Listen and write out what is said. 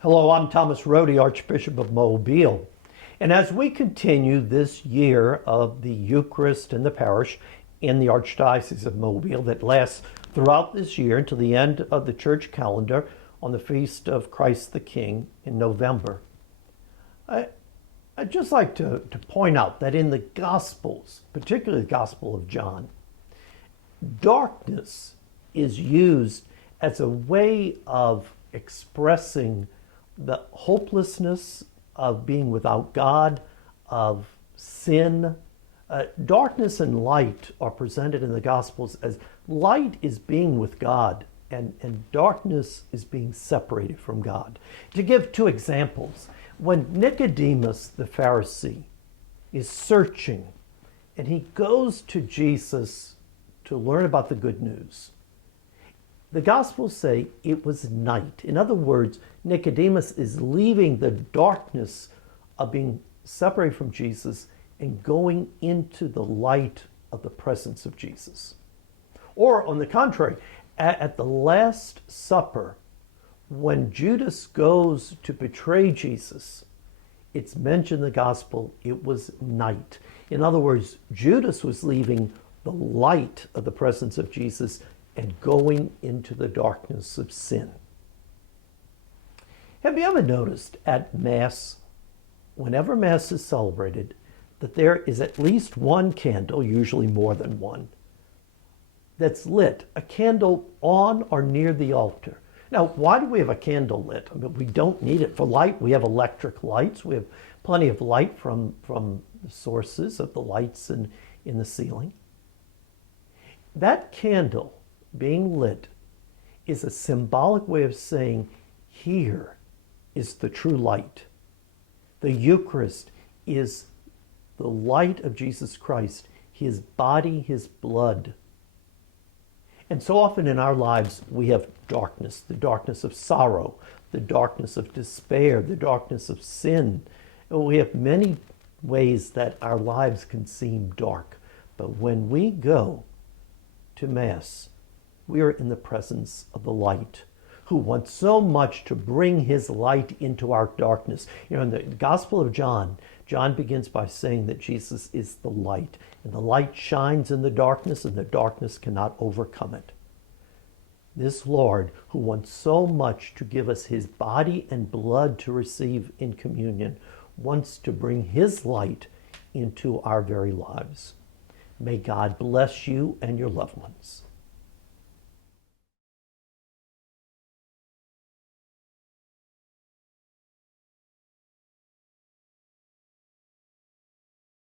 Hello, I'm Thomas Rodi, Archbishop of Mobile. And as we continue this year of the Eucharist in the parish in the Archdiocese of Mobile that lasts throughout this year until the end of the church calendar on the Feast of Christ the King in November, I'd just like to point out that in the Gospels, particularly the Gospel of John, darkness is used as a way of expressing the hopelessness of being without God, of sin. Darkness and light are presented in the Gospels as light is being with God and darkness is being separated from God. To give two examples, when Nicodemus the Pharisee is searching and he goes to Jesus to learn about the good news, the Gospels say it was night. In other words, Nicodemus is leaving the darkness of being separated from Jesus and going into the light of the presence of Jesus. Or on the contrary, at the Last Supper, when Judas goes to betray Jesus, it's mentioned in the Gospel it was night. In other words, Judas was leaving the light of the presence of Jesus and going into the darkness of sin. Have you ever noticed at Mass, whenever Mass is celebrated, that there is at least one candle, usually more than one, that's lit, a candle on or near the altar? Now, why do we have a candle lit? I mean, we don't need it for light. We have electric lights. We have plenty of light from the sources of the lights in the ceiling. That candle being lit is a symbolic way of saying, here is the true light. The Eucharist is the light of Jesus Christ, his body, his blood. And so often in our lives, we have darkness, the darkness of sorrow, the darkness of despair, the darkness of sin. We have many ways that our lives can seem dark. But when we go to Mass, we are in the presence of the light, who wants so much to bring his light into our darkness. You know, in the Gospel of John, John begins by saying that Jesus is the light, and the light shines in the darkness, and the darkness cannot overcome it. This Lord, who wants so much to give us his body and blood to receive in communion, wants to bring his light into our very lives. May God bless you and your loved ones.